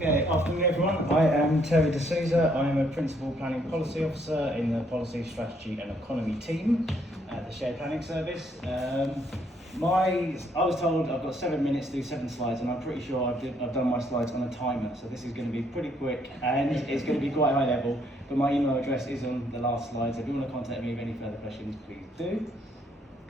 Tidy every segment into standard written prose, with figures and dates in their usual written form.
Okay, afternoon everyone. I am Terry de Sousa. I am a Principal Planning Policy Officer in the Policy, Strategy and Economy team at the Shared Planning Service. I was told I've got 7 minutes to do 7 slides, and I'm pretty sure I've done my slides on a timer, so this is going to be pretty quick and it's going to be quite high level, but my email address is on the last slide, so if you want to contact me with any further questions, please do.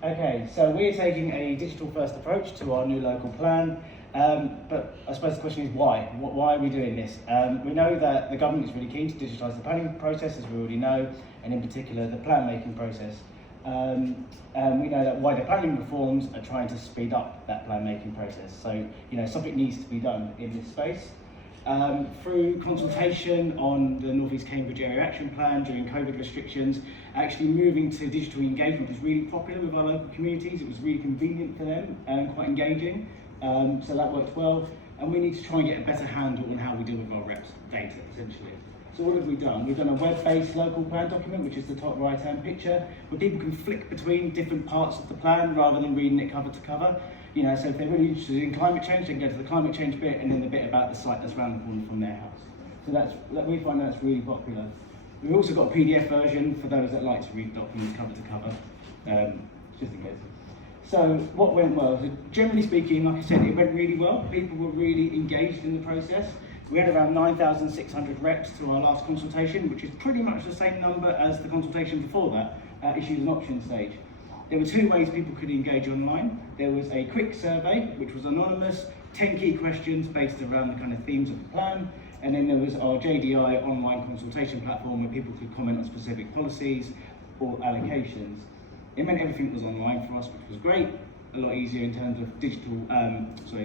Okay, so we're taking a digital first approach to our new local plan. But I suppose the question is why? Why are we doing this? We know that the government is really keen to digitalise the planning process, as we already know, and in particular the plan making process. We know that wider planning reforms are trying to speed up that plan making process. So, something needs to be done in this space. Through consultation on the North East Cambridge Area Action Plan during COVID restrictions, actually moving to digital engagement was really popular with our local communities. It was really convenient for them and quite engaging. So that worked well, and we need to try and get a better handle on how we deal with our reps' data, essentially. So what have we done? We've done a web-based local plan document, which is the top right-hand picture, where people can flick between different parts of the plan rather than reading it cover to cover. So if they're really interested in climate change, they can go to the climate change bit and then the bit about the site that's around the corner from their house. So we find that's really popular. We've also got a PDF version for those that like to read documents cover to cover, just in case. So what went well? So generally speaking, like I said, it went really well. People were really engaged in the process. We had around 9,600 reps to our last consultation, which is pretty much the same number as the consultation before that, issues and options stage. There were 2 ways people could engage online. There was a quick survey, which was anonymous, 10 key questions based around the kind of themes of the plan. And then there was our JDI online consultation platform where people could comment on specific policies or allocations. It meant everything was online for us, which was great. A lot easier in terms of digital,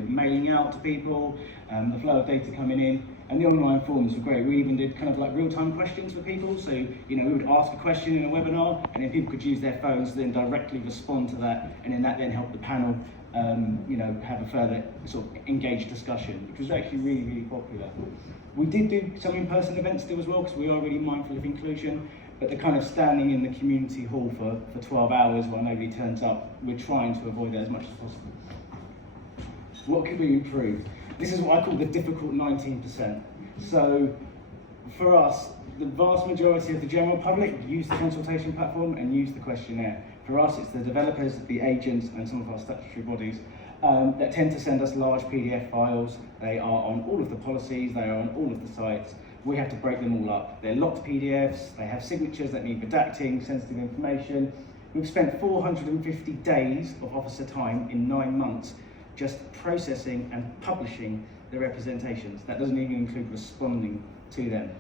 mailing out to people, the flow of data coming in, and the online forums were great. We even did kind of like real-time questions for people. So, we would ask a question in a webinar, and then people could use their phones to then directly respond to that, and then that helped the panel, have a further sort of engaged discussion, which was actually really, really popular. We did do some in-person events still as well, because we are really mindful of inclusion. But the kind of standing in the community hall for 12 hours while nobody turns up, we're trying to avoid that as much as possible. What could we improve? This is what I call the difficult 19%. So for us, the vast majority of the general public use the consultation platform and use the questionnaire. For us, it's the developers, the agents, and some of our statutory bodies that tend to send us large PDF files. They are on all of the policies, they are on all of the sites. We have to break them all up. They're locked PDFs, they have signatures that need redacting, sensitive information. We've spent 450 days of officer time in 9 months just processing and publishing the representations. That doesn't even include responding to them.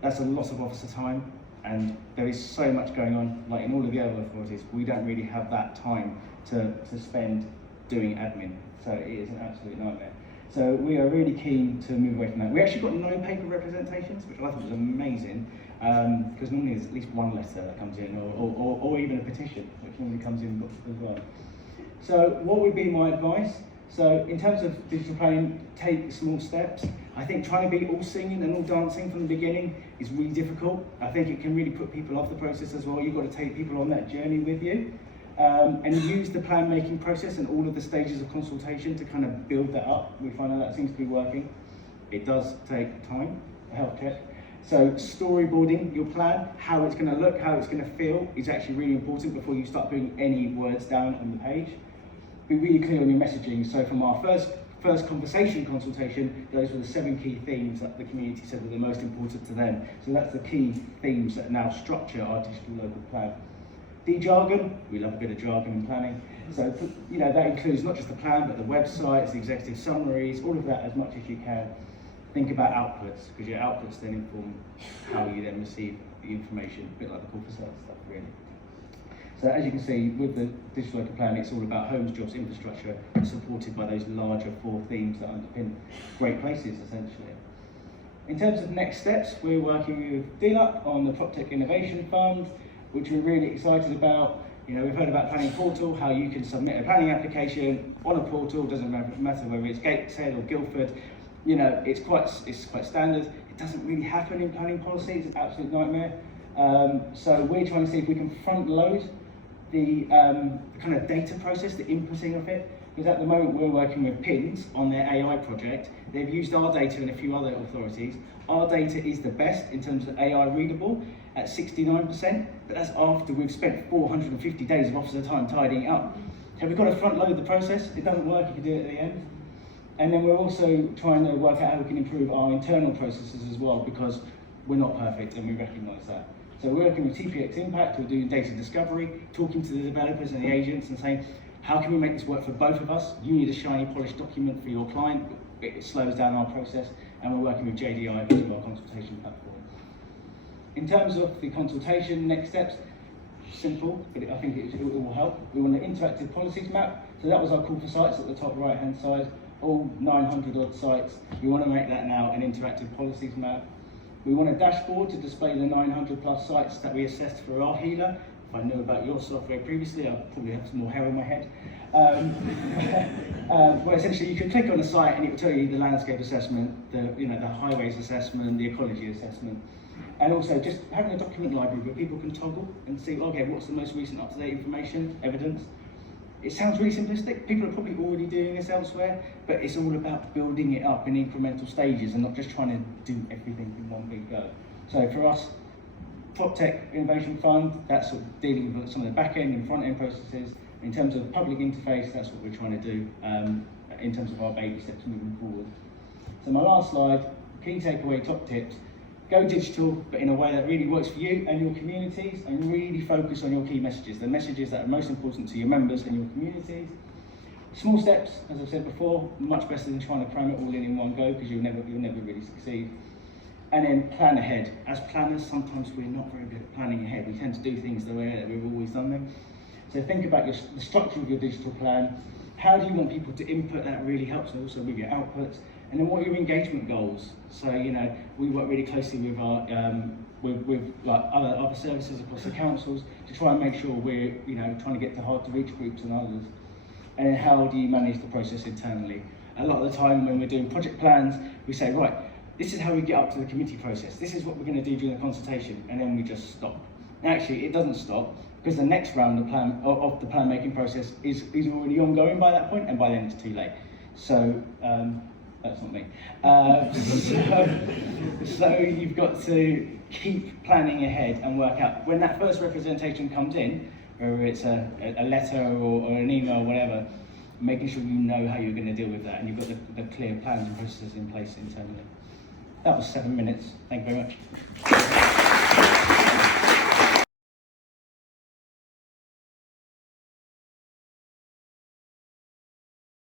That's a lot of officer time, and there is so much going on, like in all of the other authorities. We don't really have that time to spend doing admin, so it is an absolute nightmare. So we are really keen to move away from that. We actually got no paper representations, which I thought was amazing, because normally there's at least one letter that comes in, or even a petition, which normally comes in as well. So what would be my advice? So in terms of digital planning, take small steps. I think trying to be all singing and all dancing from the beginning is really difficult. I think it can really put people off the process as well. You've got to take people on that journey with you. And use the plan making process and all of the stages of consultation to kind of build that up. We find that seems to be working. It does take time, a health check. So storyboarding your plan, how it's going to look, how it's going to feel is actually really important before you start putting any words down on the page. Be really clear on your messaging. So from our first conversation consultation, those were the 7 key themes that the community said were the most important to them. So that's the key themes that now structure our digital local plan. De-jargon, we love a bit of jargon in planning. So, that includes not just the plan, but the websites, the executive summaries, all of that as much as you can. Think about outputs, because your outputs then inform how you then receive the information, a bit like the call for sales stuff, really. So as you can see, with the digital local plan, it's all about homes, jobs, infrastructure, supported by those larger 4 themes that underpin great places, essentially. In terms of next steps, we're working with DLUP on the PropTech Innovation Fund, which we're really excited about. We've heard about Planning Portal, how you can submit a planning application on a portal, doesn't matter whether it's Gateshead or Guildford. It's quite standard. It doesn't really happen in planning policy, it's an absolute nightmare. So we're trying to see if we can front load the kind of data process, the inputting of it, because at the moment we're working with PINS on their AI project. They've used our data and a few other authorities. Our data is the best in terms of AI readable at 69%, but that's after we've spent 450 days of officer time tidying it up. So we've got to front load the process. It doesn't work if you do it at the end. And then we're also trying to work out how we can improve our internal processes as well, because we're not perfect and we recognise that. So we're working with TPX Impact, we're doing data discovery, talking to the developers and the agents and saying, how can we make this work for both of us? You need a shiny, polished document for your client. It slows down our process, and we're working with JDI, which is our consultation platform. In terms of the consultation, next steps, simple, but I think it will help. We want an interactive policies map. So that was our call for sites at the top right-hand side, all 900 odd sites. We want to make that now an interactive policies map. We want a dashboard to display the 900 plus sites that we assessed for our healer. If I knew about your software previously, I'd probably have some more hair in my head. Well, essentially, you can click on a site and it will tell you the landscape assessment, the highways assessment, the ecology assessment, and also just having a document library where people can toggle and see, okay, what's the most recent up-to-date information, evidence. It sounds really simplistic. People are probably already doing this elsewhere, but it's all about building it up in incremental stages and not just trying to do everything in one big go. So for us, PropTech Innovation Fund, that's sort of dealing with some of the back end and front end processes. In terms of public interface, that's what we're trying to do in terms of our baby steps moving forward. So my last slide, key takeaway, top tips. Go digital, but in a way that really works for you and your communities, and really focus on your key messages, the messages that are most important to your members and your communities. Small steps, as I've said before, much better than trying to cram it all in one go, because you'll never really succeed. And then plan ahead. As planners, sometimes we're not very good at planning ahead. We tend to do things the way that we've always done them. So think about the structure of your digital plan. How do you want people to input? That really helps, and also with your outputs. And then what are your engagement goals? So, we work really closely with our with like other services across the councils to try and make sure we're trying to get to hard to reach groups and others. And then how do you manage the process internally? A lot of the time when we're doing project plans, we say, right, this is how we get up to the committee process. This is what we're going to do during the consultation, and then we just stop. Actually, it doesn't stop, because the next round of the plan making process is already ongoing by that point, and by then it's too late. So that's not me. So you've got to keep planning ahead and work out when that first representation comes in, whether it's a letter or an email or whatever, making sure you know how you're going to deal with that, and you've got the clear plans and processes in place internally. That was 7 minutes. Thank you very much.